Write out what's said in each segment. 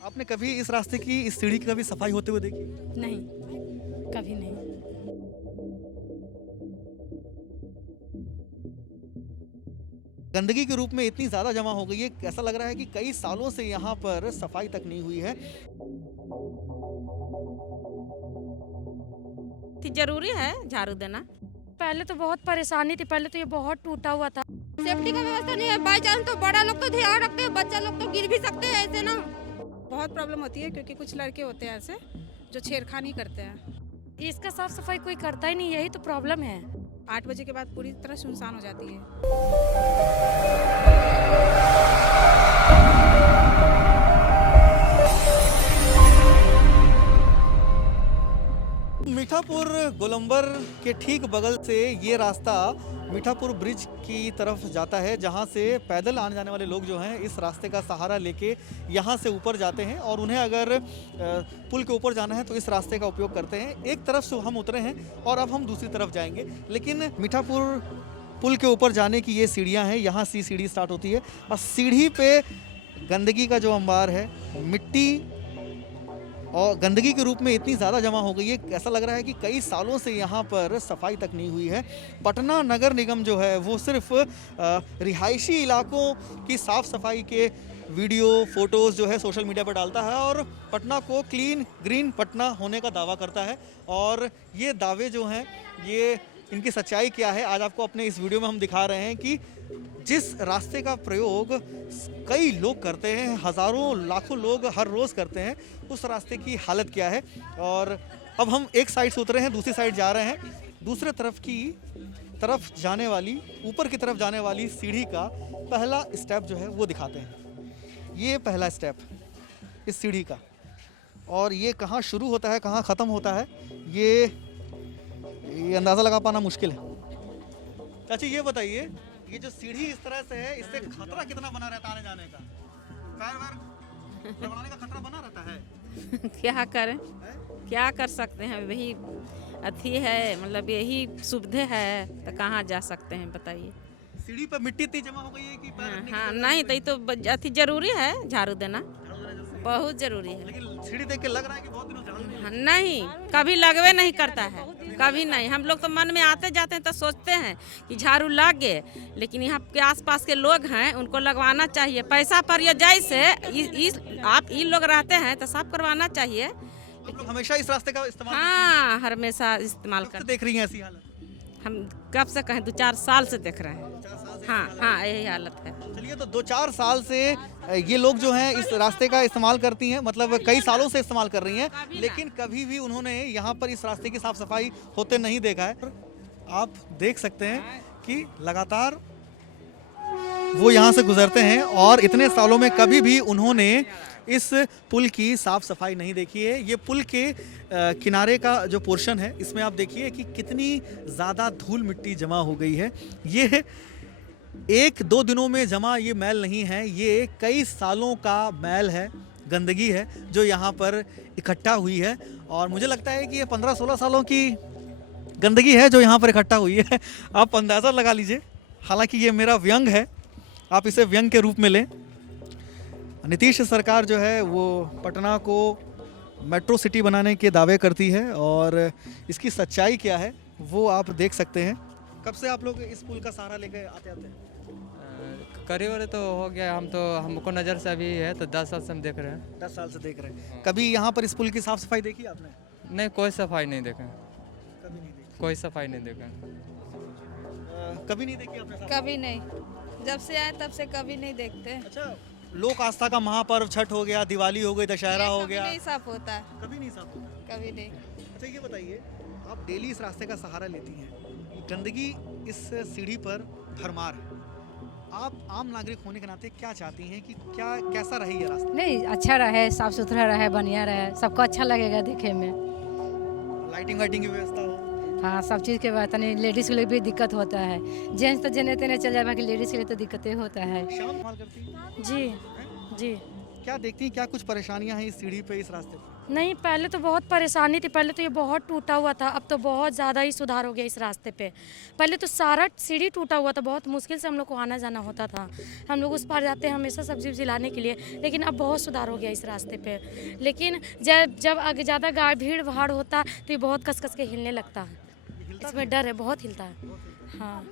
आपने कभी इस रास्ते की इस सीढ़ी की कभी सफाई होते हुए देखी? नहीं, कभी नहीं। गंदगी के रूप में इतनी ज़्यादा जमा हो गई है, ऐसा लग रहा है कि कई सालों से यहाँ पर सफाई तक नहीं हुई है। जरूरी है झाड़ू देना। पहले तो बहुत परेशानी थी, पहले तो ये बहुत टूटा हुआ था। सेफ्टी का व्यवस्था नहीं है। बाई चांस तो बड़ा लोग तो ध्यान रखते हैं, बच्चा लोग तो गिर भी सकते हैं ऐसे ना। बहुत प्रॉब्लम होती है क्योंकि कुछ लड़के होते हैं ऐसे जो छेड़खानी करते हैं। इसका साफ सफाई कोई करता ही नहीं, यही तो प्रॉब्लम है। 8 बजे के बाद पूरी तरह सुनसान हो जाती है। मीठापुर गोलंबर के ठीक बगल से ये रास्ता मीठापुर ब्रिज की तरफ जाता है, जहाँ से पैदल आने जाने वाले लोग जो हैं इस रास्ते का सहारा लेके यहाँ से ऊपर जाते हैं और उन्हें अगर पुल के ऊपर जाना है तो इस रास्ते का उपयोग करते हैं। एक तरफ से हम उतरे हैं और अब हम दूसरी तरफ जाएंगे, लेकिन मीठापुर पुल के ऊपर जाने की ये सीढ़ियाँ हैं, यहाँ से सीढ़ी स्टार्ट होती है और सीढ़ी पे गंदगी का जो अंबार है, मिट्टी और गंदगी के रूप में इतनी ज़्यादा जमा हो गई है, ऐसा लग रहा है कि कई सालों से यहाँ पर सफाई तक नहीं हुई है। पटना नगर निगम जो है वो सिर्फ रिहायशी इलाकों की साफ़ सफाई के वीडियो फोटोज़ जो है सोशल मीडिया पर डालता है और पटना को क्लीन ग्रीन पटना होने का दावा करता है। और ये दावे जो हैं ये इनकी सच्चाई क्या है, आज आपको अपने इस वीडियो में हम दिखा रहे हैं कि जिस रास्ते का प्रयोग कई लोग करते हैं, हज़ारों लाखों लोग हर रोज़ करते हैं, उस रास्ते की हालत क्या है। और अब हम एक साइड से उतरे हैं, दूसरी साइड जा रहे हैं। दूसरे तरफ जाने वाली, ऊपर की तरफ जाने वाली सीढ़ी का पहला स्टेप जो है वो दिखाते हैं। ये पहला स्टेप इस सीढ़ी का, और ये कहाँ शुरू होता है कहाँ ख़त्म होता है ये अंदाज़ा लगा पाना मुश्किल है। चाची ये बताइए, ये जो सीढ़ी इस तरह से है, इससे खतरा कितना बना रहता है आने जाने का? पैर वैर बनाने का खतरा बना रहता है? क्या करें, क्या कर सकते हैं, वही अथी है, मतलब यही सुविधा है तो कहाँ जा सकते हैं बताइए। सीढ़ी पर मिट्टी इतनी जमा हो गई है कि पैर रखने की हाँ जगह नहीं तो अथी जरूरी है झाड़ू देना, बहुत जरूरी है। लेकिन सीढ़ी देख के लग रहा है कि बहुत दिनों से झाड़ू नहीं हाँ, नहीं कभी लगवे नहीं करता है, कभी नहीं। हम लोग तो मन में आते जाते हैं तो सोचते हैं कि झाड़ू लग गए, लेकिन यहाँ के आसपास के लोग हैं उनको लगवाना चाहिए। पैसा पर या जैसे आप इन लोग रहते हैं तो साफ करवाना चाहिए। आप लोग हमेशा इस रास्ते का इस्तेमाल हाँ हमेशा इस्तेमाल कब से कर। देख रही हैं ऐसी हालत? हम कब से कहें 2-4 साल से देख रहे हैं। हाँ यही हालत है। चलिए, तो 2-4 साल से ये लोग जो हैं इस रास्ते का इस्तेमाल करती हैं, मतलब कई सालों से इस्तेमाल कर रही हैं, लेकिन कभी भी उन्होंने यहाँ पर इस रास्ते की साफ सफाई होते नहीं देखा है। आप देख सकते हैं कि लगातार वो यहाँ से गुजरते हैं और इतने सालों में कभी भी उन्होंने इस पुल की साफ सफाई नहीं देखी है। ये पुल के किनारे का जो पोर्शन है, इसमें आप देखिए कि कितनी ज़्यादा धूल मिट्टी जमा हो गई है। ये 1-2 दिनों में जमा ये मैल नहीं है, ये कई सालों का मैल है, गंदगी है जो यहाँ पर इकट्ठा हुई है। और मुझे लगता है कि ये 15-16 सालों की गंदगी है जो यहाँ पर इकट्ठा हुई है। आप अंदाज़ा लगा लीजिए। हालांकि ये मेरा व्यंग है, आप इसे व्यंग के रूप में लें। नीतीश सरकार जो है वो पटना को मेट्रो सिटी बनाने के दावे करती है और इसकी सच्चाई क्या है वो आप देख सकते हैं। कब से आप लोग इस पुल का सहारा लेकर आते हैं? करीब तो हो गया, हमको नज़र से अभी है तो 10 साल से हम देख रहे हैं। 10 साल से देख रहे हैं। कभी यहाँ पर इस पुल की साफ सफाई देखी आपने? नहीं, कोई सफाई नहीं देखा, कभी नहीं देखी। कोई सफाई नहीं देखा। कभी नहीं देखी आपने साफ? कभी नहीं, जब से आए तब से कभी नहीं देखते। अच्छा, लोक आस्था का महापर्व छठ हो गया, दिवाली हो गई, दशहरा हो कभी गया, नहीं साफ होता है, कभी नहीं साफ होता? कभी नहीं। अच्छा ये बताइए, आप डेली इस रास्ते का सहारा लेती हैं, गंदगी इस सीढ़ी पर भरमार है, आप आम नागरिक होने के नाते क्या चाहती हैं कि कैसा रहे ये रास्ता? नहीं, अच्छा रहे, साफ सुथरा रहे, बढ़िया रहे, सबको अच्छा लगेगा देखे में। लाइटिंग वाइटिंग की व्यवस्था हो? हाँ, सब चीज़ के बात नहीं, लेडीज़ के लिए भी दिक्कत होता है। जेंट्स तो जने तेने चल जाए, बाकी लेडीज़ के लिए तो दिक्कतें होता है। शाम इस्तेमाल करती हैं? जी। क्या देखती हैं, क्या कुछ परेशानियां हैं इस सीढ़ी पे, इस रास्ते पे? नहीं, पहले तो बहुत परेशानी थी। पहले तो ये बहुत टूटा हुआ था, अब तो बहुत ज़्यादा ही सुधार हो गया इस रास्ते पे। पहले तो सारा सीढ़ी टूटा हुआ था, बहुत मुश्किल से हम लोग को आना जाना होता था। हम लोग उस पार जाते हैं हमेशा सब्जी वब्जी लाने के लिए, लेकिन अब बहुत सुधार हो गया इस रास्ते पे। लेकिन जब आगे ज़्यादा भीड़ भाड़ होता तो ये बहुत कस कस के हिलने लगता है। इसमें डर है, बहुत हिलता है। हाँ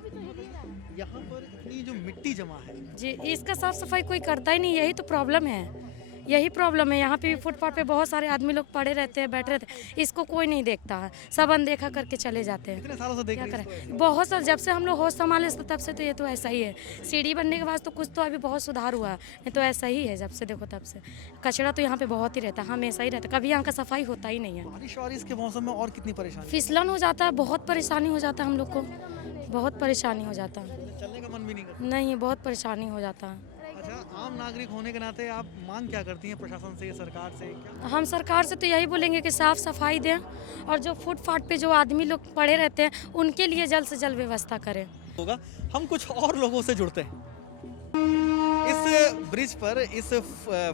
यहाँ पर इतनी जो मिट्टी जमा है, जी, इसका साफ सफाई कोई करता ही नहीं, यही तो प्रॉब्लम है। यही प्रॉब्लम है। यहाँ पे भी फुटपाथ पे बहुत सारे आदमी लोग पड़े रहते हैं, बैठे रहते हैं, इसको कोई नहीं देखता है, सब अनदेखा करके चले जाते हैं। कितने सालों से देख क्या रही हैं करें, इसको? बहुत साल जब से हम लोग होश संभाले तब से तो ये तो ऐसा ही है। सीढ़ी बनने के बाद तो कुछ तो अभी बहुत सुधार हुआ है, नहीं तो ऐसा ही है जब से देखो तब से। कचरा तो यहाँ पे बहुत ही रहता है, हमेशा ही रहता है, कभी यहाँ का सफाई होता ही नहीं है। बारिश के मौसम में और कितनी परेशानी? फिसलन हो जाता है, बहुत परेशानी हो जाता है हम लोग को, बहुत परेशानी हो जाता है। चलने का मन भी नहीं करता। नहीं, बहुत परेशानी हो जाता है। अच्छा, आम नागरिक होने के नाते आप मांग क्या करती हैं प्रशासन से, सरकार से? क्या हम सरकार से तो यही बोलेंगे कि साफ सफाई दें, और जो फुटपाथ पे जो आदमी लोग पड़े रहते हैं उनके लिए जल्द से जल्द व्यवस्था करें। होगा? हम कुछ और लोगों से जुड़ते हैं। इस ब्रिज पर, इस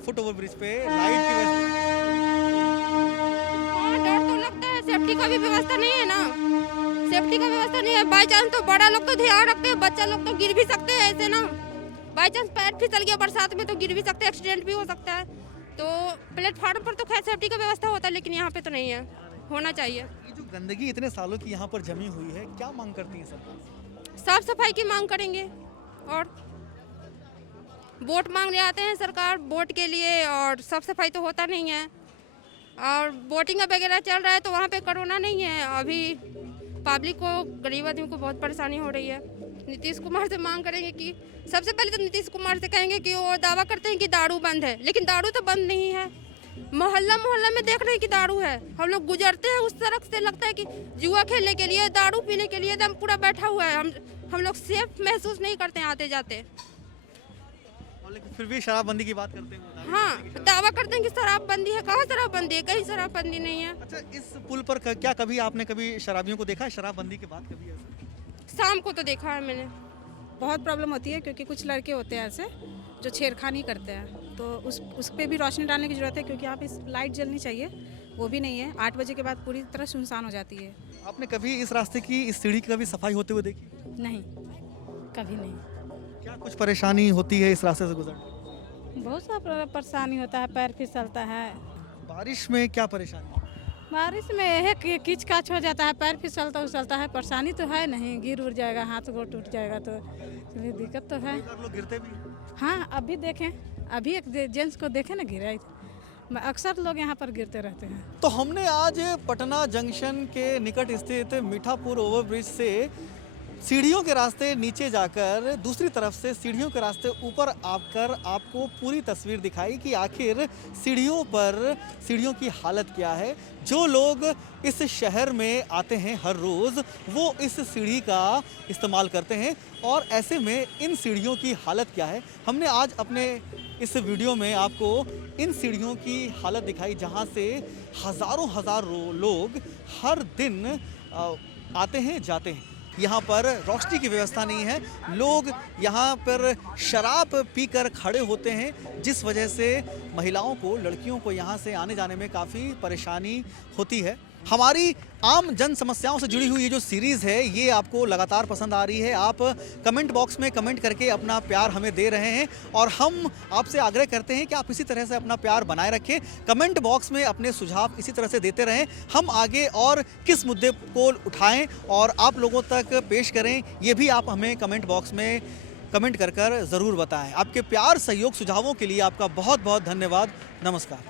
फुट ओवर ब्रिज पे लाइट की हाँ, डर तो लगता है, सेफ्टी का भी व्यवस्था नहीं है ना। सेफ्टी का व्यवस्था नहीं है, बाई चांस तो बड़ा लोग तो ध्यान रखते हैं, बच्चा लोग तो गिर भी सकते हैं ऐसे ना। बाई चांस पैर फिसल गया बरसात में तो गिर भी सकते हैं, एक्सीडेंट भी हो सकता है। तो प्लेटफार्म पर तो खैर सेफ्टी का व्यवस्था होता है, लेकिन यहाँ पे तो नहीं है, होना चाहिए। ये जो गंदगी इतने सालों की यहाँ पर जमी हुई है, क्या मांग करती हैं सरकार? साफ सफाई की मांग करेंगे, और वोट मांगने आते हैं सरकार वोट के लिए, और साफ सफाई तो होता नहीं है। और वोटिंग वगैरह चल रहा है तो वहाँ पे कोरोना नहीं है। अभी पब्लिक को, गरीब आदमी को बहुत परेशानी हो रही है। नीतीश कुमार से मांग करेंगे कि सबसे पहले तो नीतीश कुमार से कहेंगे कि वो दावा करते हैं कि दारू बंद है, लेकिन दारू तो बंद नहीं है। मोहल्ला मोहल्ला में देख रहे हैं कि दारू है। हम लोग गुजरते हैं उस सड़क से, लगता है कि जुआ खेलने के लिए, दारू पीने के लिए एकदम पूरा बैठा हुआ है। हम लोग सेफ महसूस नहीं करते हैं आते जाते। और लेकिन फिर भी शराबबंदी की बात करते हैं। हाँ, दावा करते हैं कि शराबबंदी है। कहाँ शराबबंदी है? कहीं शराबबंदी नहीं है। अच्छा, इस पुल पर क्या कभी आपने कभी शराबियों को देखा है शराबबंदी के बाद कभी ऐसा? शाम को तो देखा है मैंने। बहुत प्रॉब्लम होती है, क्योंकि कुछ लड़के होते हैं ऐसे जो छेड़खानी करते हैं, तो उस पर भी रोशनी डालने की ज़रूरत है, क्योंकि यहाँ पे लाइट जलनी चाहिए, वो भी नहीं है। 8 बजे के बाद पूरी तरह सुनसान हो जाती है। आपने कभी इस रास्ते की, इस सीढ़ी की कभी सफाई होते हुए देखी? नहीं, कभी नहीं। क्या कुछ परेशानी होती है इस रास्ते से गुजरने? बहुत सा परेशानी होता है, पैर फिसलता है। बारिश में क्या परेशानी? बारिश में यह कि कीच काच हो जाता है, पैर फिसलता उसलता है। परेशानी तो है नहीं, गिर उड़ जाएगा, हाथ गोड़ टूट जाएगा, तो इसलिए दिक्कत तो है। कई बार लोग गिरते भी हैं। हाँ, अभी देखें, अभी एक जेंट्स को देखे ना गिरा, अक्सर लोग यहाँ पर गिरते रहते हैं। तो हमने आज पटना जंक्शन के निकट स्थित मीठापुर ओवरब्रिज से सीढ़ियों के रास्ते नीचे जाकर दूसरी तरफ से सीढ़ियों के रास्ते ऊपर आकर आपको पूरी तस्वीर दिखाई कि आखिर सीढ़ियों पर सीढ़ियों की हालत क्या है। जो लोग इस शहर में आते हैं हर रोज़, वो इस सीढ़ी का इस्तेमाल करते हैं, और ऐसे में इन सीढ़ियों की हालत क्या है, हमने आज अपने इस वीडियो में आपको इन सीढ़ियों की हालत दिखाई, जहां से हज़ारों लोग हर दिन आते हैं जाते हैं। यहाँ पर रोशनी की व्यवस्था नहीं है, लोग यहाँ पर शराब पीकर खड़े होते हैं, जिस वजह से महिलाओं को, लड़कियों को यहाँ से आने जाने में काफ़ी परेशानी होती है। हमारी आम जन समस्याओं से जुड़ी हुई ये जो सीरीज़ है, ये आपको लगातार पसंद आ रही है। आप कमेंट बॉक्स में कमेंट करके अपना प्यार हमें दे रहे हैं, और हम आपसे आग्रह करते हैं कि आप इसी तरह से अपना प्यार बनाए रखें। कमेंट बॉक्स में अपने सुझाव इसी तरह से देते रहें। हम आगे और किस मुद्दे को उठाएं और आप लोगों तक पेश करें, ये भी आप हमें कमेंट बॉक्स में कमेंट कर ज़रूर बताएं। आपके प्यार, सहयोग, सुझावों के लिए आपका बहुत बहुत धन्यवाद। नमस्कार।